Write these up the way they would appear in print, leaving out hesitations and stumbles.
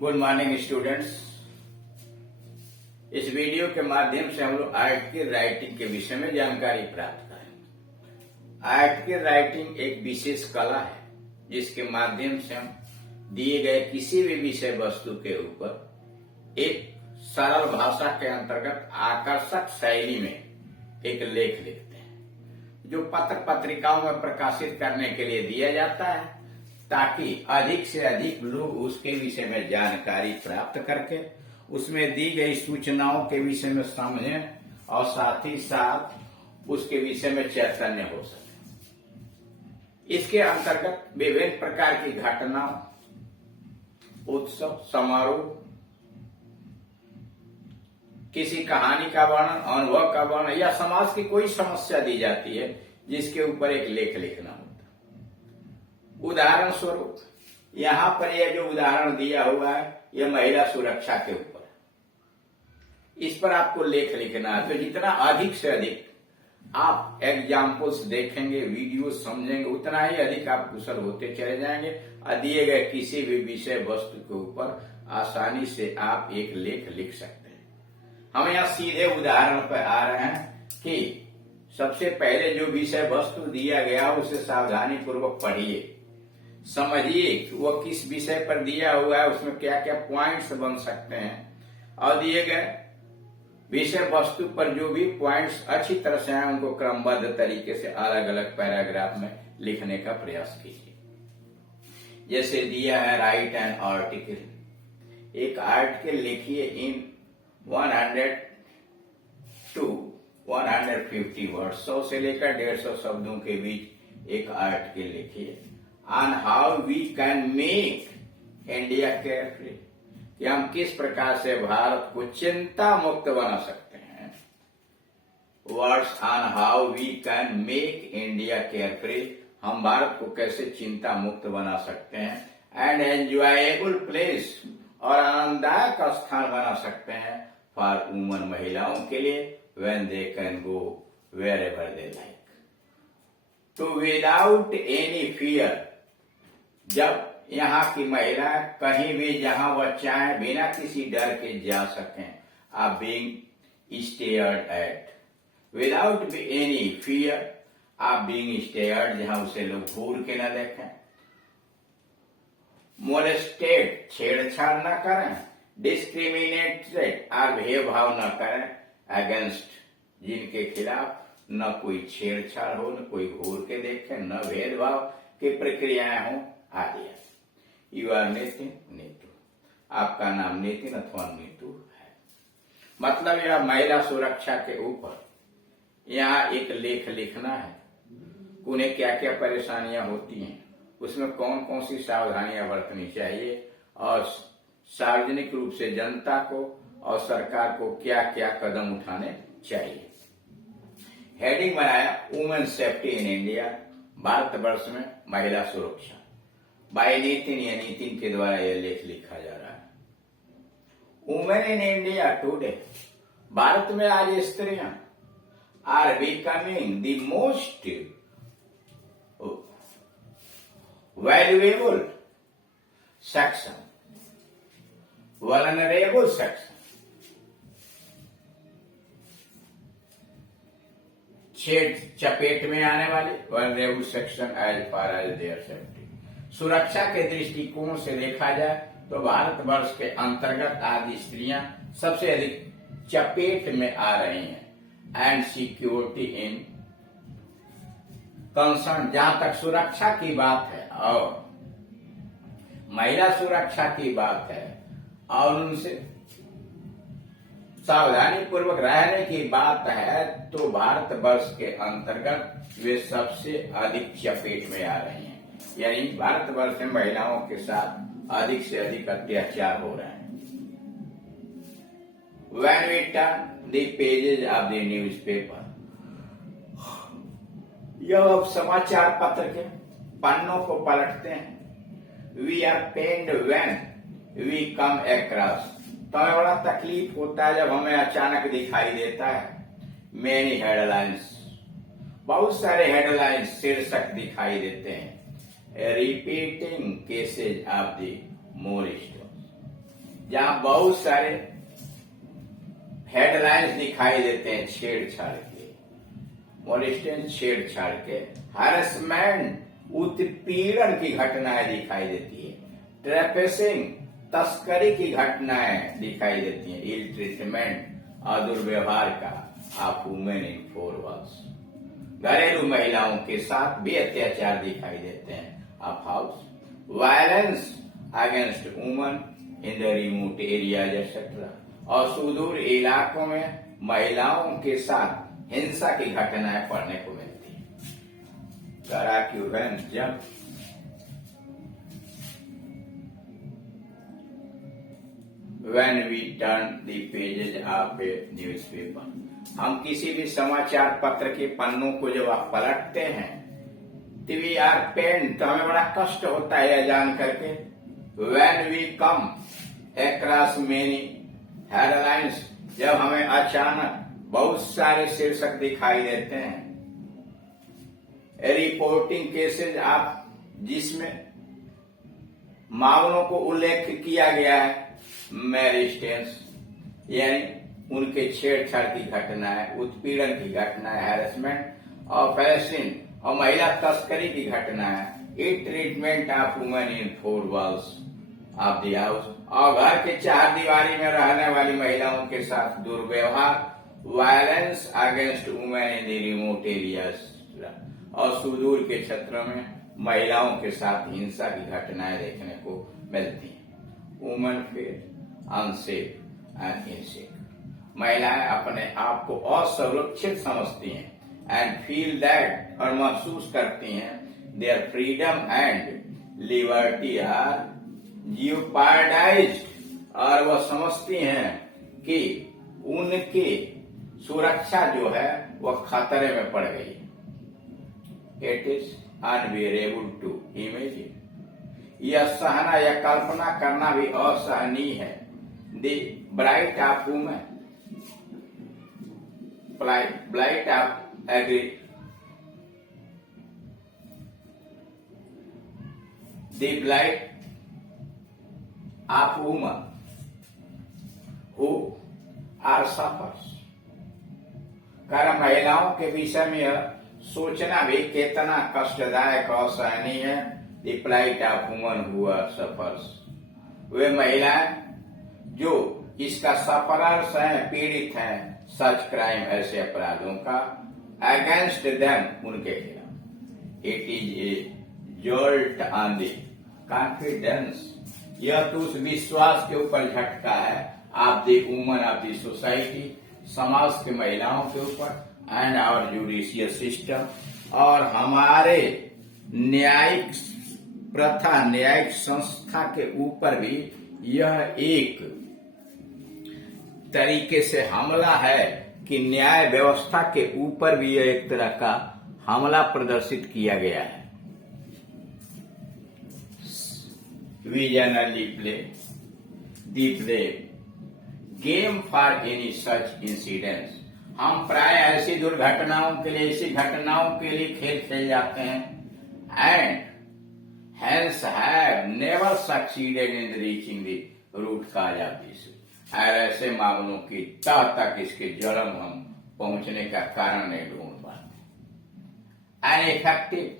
Good morning students. इस video के माध्यम से हम लोग आर्ट की राइटिंग के विषय में जानकारी प्राप्त करेंगे। आर्ट की राइटिंग एक विशेष कला है जिसके माध्यम से हम दिए गए किसी भी विषय वस्तु के ऊपर एक सरल भाषा के अंतर्गत आकर्षक शैली में एक लेख लिखते हैं, जो पत्र पत्रिकाओं में प्रकाशित करने के लिए दिया जाता है ताकि अधिक से अधिक लोग उसके विषय में जानकारी प्राप्त करके उसमें दी गई सूचनाओं के विषय में समझें और साथ ही साथ उसके विषय में चैतन्य हो सके। इसके अंतर्गत विभिन्न प्रकार की घटना, उत्सव, समारोह, किसी कहानी का वर्णन, अनुभव का वर्णन या समाज की कोई समस्या दी जाती है जिसके ऊपर एक लेख लिखना होता है। उदाहरण स्वरूप यहाँ पर यह जो उदाहरण दिया हुआ है यह महिला सुरक्षा के ऊपर है। इस पर आपको लेख लिखना है, तो जितना अधिक से अधिक आप एग्जाम्पल्स देखेंगे, वीडियो समझेंगे, उतना ही अधिक आप कुशल होते चले जाएंगे और दिए गए किसी भी विषय वस्तु के ऊपर आसानी से आप एक लेख लिख सकते हैं। हम यहाँ सीधे उदाहरण पर आ रहे हैं कि सबसे पहले जो विषय वस्तु दिया गया उसे सावधानी पूर्वक पढ़िए, समझिए कि वो किस विषय पर दिया हुआ है, उसमें क्या क्या पॉइंट्स बन सकते हैं और दिए गए विषय वस्तु पर जो भी पॉइंट्स अच्छी तरह से हैं उनको क्रमबद्ध तरीके से अलग अलग पैराग्राफ में लिखने का प्रयास कीजिए। जैसे दिया है राइट एन आर्टिकल, एक आर्टिकल लिखिए इन 100 to 150 वर्ड, 100 से लेकर 150 शब्दों के बीच एक आर्टिकल लिखिए on how we can make India carefree, कि हम किस प्रकार से भारत को चिंता मुक्त बना सकते हैं। Words on how we can make India carefree, हम भारत को कैसे चिंता मुक्त बना सकते हैं। एंड एंजॉयबल प्लेस, और आनंददायक स्थान बना सकते हैं फॉर वुमन, महिलाओं के लिए, when they can go wherever they like, तो without any fear, जब यहाँ की महिला कहीं भी जहां वह चाहे बिना किसी डर के जा सकें, आप being stared at, without any fear, आप बीइंग स्टेयर्ड, जहां उसे लोग घूर के न देखें। मोलेस्टेड, छेड़छाड़ न करें। डिस्क्रिमिनेटेड, आप भेदभाव न करें। अगेंस्ट, जिनके खिलाफ न कोई छेड़छाड़ हो, न कोई घूर के देखे, न भेदभाव की प्रक्रियाएं हो आदि। यू आर नितिन, नीतू, आपका नाम नितिन अथवा नीतू है। मतलब यह महिला सुरक्षा के ऊपर यहाँ एक लेख लिखना है। उन्हें क्या क्या परेशानियां होती हैं, उसमें कौन कौन सी सावधानियां बरतनी चाहिए और सार्वजनिक रूप से जनता को और सरकार को क्या क्या कदम उठाने चाहिए। हेडिंग बनाया women safety in India, Bharatvarsh में महिला सुरक्षा, बाय नितिन या नितिन के द्वारा यह लेख लिखा जा रहा है। वुमेन इन इंडिया टुडे, भारत में आज स्त्रियां are becoming the most valuable section, vulnerable section, छेड़ चपेट में आने वाले vulnerable section as far as their safety. सुरक्षा के दृष्टिकोण से देखा जाए तो भारतवर्ष के अंतर्गत आज स्त्रियां सबसे अधिक चपेट में आ रही हैं। एंड सिक्योरिटी इन कंसर्न, जहां तक सुरक्षा की बात है और महिला सुरक्षा की बात है और उनसे सावधानी पूर्वक रहने की बात है, तो भारतवर्ष के अंतर्गत वे सबसे अधिक चपेट में आ रही हैं। यानी भारतवर्ष में महिलाओं के साथ अधिक से अधिक अत्याचार हो रहे हैं। When we turn the pages of the newspaper, जब समाचार पत्र के पन्नों को पलटते हैं, we are pained when we come across, तो हमें बड़ा तकलीफ होता है जब हमें अचानक दिखाई देता है many headlines, बहुत सारे हेडलाइंस, शीर्षक दिखाई देते हैं। Repeating cases of the more stone, जहां बहुत सारे हेडलाइंस दिखाई देते हैं छेड़छाड़ के, मोलेस्टेशन छेड़छाड़ के, हैरेसमेंट उत्पीड़न की घटनाएं दिखाई देती है, ट्रैफिकिंग तस्करी की घटनाएं दिखाई देती हैं, इल ट्रीटमेंट और दुर्व्यवहार का ऑफ वुमेन इन 4 वॉल्स, घरेलू महिलाओं के साथ भी अत्याचार दिखाई देते हैं, of house violence against women in the remote areas etcetera, और सुदूर इलाकों में महिलाओं के साथ हिंसा की घटनाएं पढ़ने को मिलती है। जब when we turn the pages of a newspaper, हम किसी भी समाचार पत्र के पन्नों को जब आप पलटते हैं तो we are pained, तो हमें बड़ा कष्ट होता है यह जान करके, when we come across many headlines, जब हमें अचानक बहुत सारे शीर्षक दिखाई देते हैं, रिपोर्टिंग केसेज आप जिसमें मामलों को उल्लेख किया गया है, मैरिस्टेंस यानी उनके छेड़छाड़ की घटनाएं, उत्पीड़न की घटनाएं, हैरेसमेंट और फैसिन और महिला तस्करी की घटनाएं, it treatment of women in 4 walls of the house, और घर के 4 दीवारी में रहने वाली महिलाओं के साथ दुर्व्यवहार, violence against women in the remote areas, और सुदूर के क्षेत्रों में महिलाओं के साथ हिंसा की घटनाएं देखने को मिलती हैं। Women feel unsafe and insecure, महिलाएं अपने आप को असुरक्षित समझती हैं एंड फील दैट, और महसूस करती हैं their freedom and liberty are jeopardized, और वह समझती हैं कि उनकी सुरक्षा जो है वह खतरे में पड़ गई। It is unbearable to imagine, यह सहना या कल्पना करना भी असहनीय है। The bright of women, blight of agri, the blight of women who are suffers, महिलाओं के विषय में यह सोचना भी कितना कष्टदायक और असहनीय है। The plight of women who are suffers, वे महिलाएं जो इसका सफरर्स हैं, पीड़ित हैं, सच क्राइम ऐसे अपराधों का, अगेंस्ट देम उनके खिलाफ। It is a jolt on the confidence, यह तो उस विश्वास के ऊपर झटका है of the woman of the society, समाज के महिलाओं के ऊपर, एंड आवर जुडिशियल सिस्टम, और हमारे न्यायिक प्रथा, न्यायिक संस्था के ऊपर भी यह एक तरीके से हमला है कि न्याय व्यवस्था के ऊपर भी यह एक तरह का हमला प्रदर्शित किया गया है। We generally play the game for any such incidents, हम प्राय ऐसी दुर्घटनाओं के लिए, ऐसी घटनाओं के लिए खेल जाते हैं, and hence have never succeeded in reaching the root cause of this, और ऐसे मामलों की तह तक इसके जड़ में हम पहुंचने का कारण नहीं ढूंढ पाते। An effective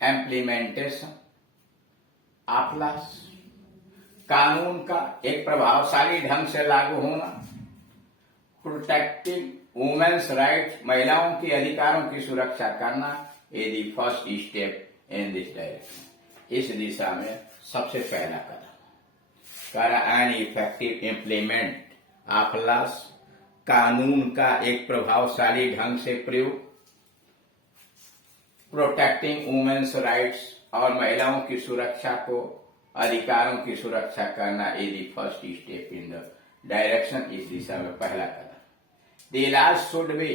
implementation of laws, कानून का एक प्रभावशाली ढंग से लागू होना, प्रोटेक्टिंग वुमेन्स राइट्स, महिलाओं के अधिकारों की सुरक्षा करना, ये the first step in this direction, इस दिशा में सबसे पहला कदम। An effective implement of laws, कानून का एक प्रभावशाली ढंग से प्रयोग, प्रोटेक्टिंग वुमेन्स राइट्स, और महिलाओं की सुरक्षा को, अधिकारों की सुरक्षा करना, is the first step in the direction, इस दिशा में पहला कदम। The law should be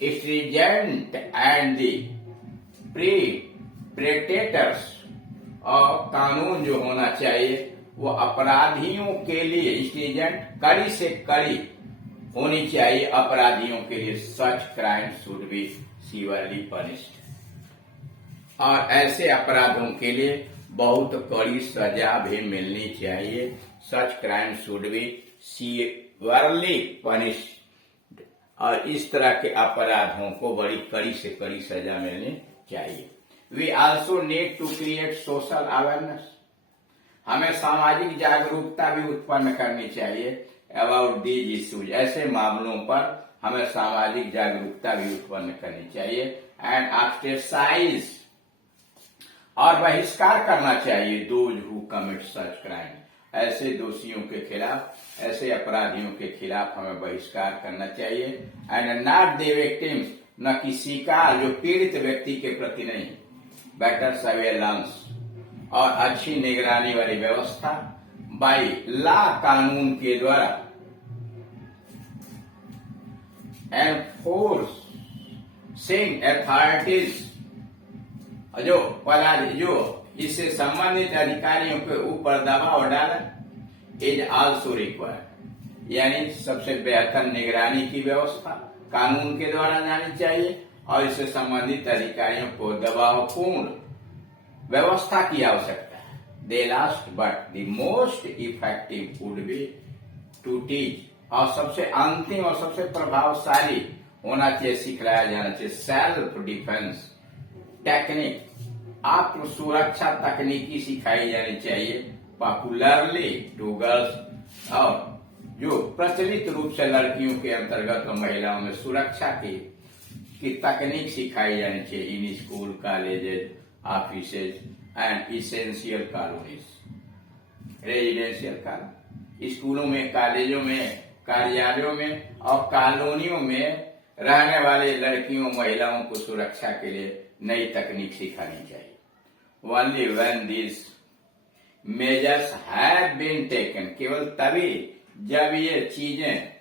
stringent and the predators, और कानून जो होना चाहिए वो अपराधियों के लिए स्ट्रिजेंट, कड़ी से कड़ी होनी चाहिए अपराधियों के लिए। सच क्राइम शुड बी सीवरली पनिश्ड, और ऐसे अपराधों के लिए बहुत कड़ी सजा भी मिलनी चाहिए। Such crime should be severely punished, और इस तरह के अपराधों को बड़ी कड़ी से कड़ी सजा मिलनी चाहिए। We also need to create social awareness, हमें सामाजिक जागरूकता भी उत्पन्न करनी चाहिए अबाउट दीज इश्यूज, ऐसे मामलों पर हमें सामाजिक जागरूकता भी उत्पन्न करनी चाहिए। एंड ऑस्ट्रेसाइज, और बहिष्कार करना चाहिए those who commit such crime, ऐसे दोषियों के खिलाफ, ऐसे अपराधियों के खिलाफ हमें बहिष्कार करना चाहिए। एंड नॉट द विक्टिम्स, न किसी का जो पीड़ित व्यक्ति के प्रति नहीं। बेटर सर्वेलेंस, और अच्छी निगरानी वाली व्यवस्था बाई लॉ, कानून के द्वारा। एनफोर्सिंग अथॉरिटीज, जो इससे संबंधित अधिकारियों के ऊपर दबाव डाला, इज आल्सो रिक्वायर्ड, यानी सबसे बेहतर निगरानी की व्यवस्था कानून के द्वारा जानी चाहिए, और इससे संबंधित अधिकारियों को दबावपूर्ण व्यवस्था की आवश्यकता है। The last but the most effective would be to teach, और सबसे अंतिम और सबसे प्रभावशाली होना चाहिए, सिखलाया जाना चाहिए सेल्फ डिफेंस टेक्निक, आत्म सुरक्षा तकनीकी सिखाई जानी चाहिए पॉपुलरली टू गर्ल्स, और जो प्रचलित रूप से लड़कियों के अंतर्गत और महिलाओं में सुरक्षा की तकनीक सिखाई जानी चाहिए in school, colleges, offices and essential colonies, residential colony, स्कूलों में, कॉलेजों में, कार्यालयों में और कॉलोनियों में रहने वाले लड़कियों, महिलाओं को सुरक्षा के लिए नई तकनीक सिखानी चाहिए। Only when this measures have been taken, केवल तभी जब ये चीजें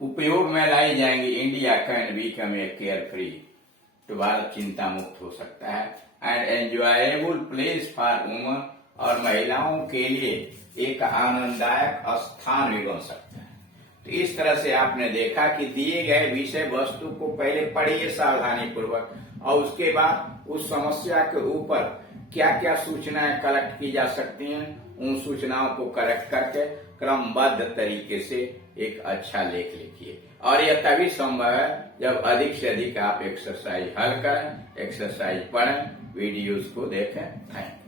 उपयोग में लाई जाएंगी, India can become a carefree, तो भारत चिंता मुक्त हो सकता है, and enjoyable place for women, और महिलाओं के लिए एक आनंददायक स्थान भी बन सकता है। तो इस तरह से आपने देखा कि दिए गए विषय वस्तु को पहले पढ़िए सावधानी पूर्वक, और उसके बाद उस समस्या के ऊपर क्या क्या सूचनाएं कलेक्ट की जा सकती हैं, उन सूचनाओं को कलेक्ट करके क्रमबद्ध तरीके से एक अच्छा लेख लिखिए। और यह तभी संभव है जब अधिक से अधिक आप एक्सरसाइज हल करें, एक्सरसाइज पढ़ें, वीडियोज को देखें। Thank you.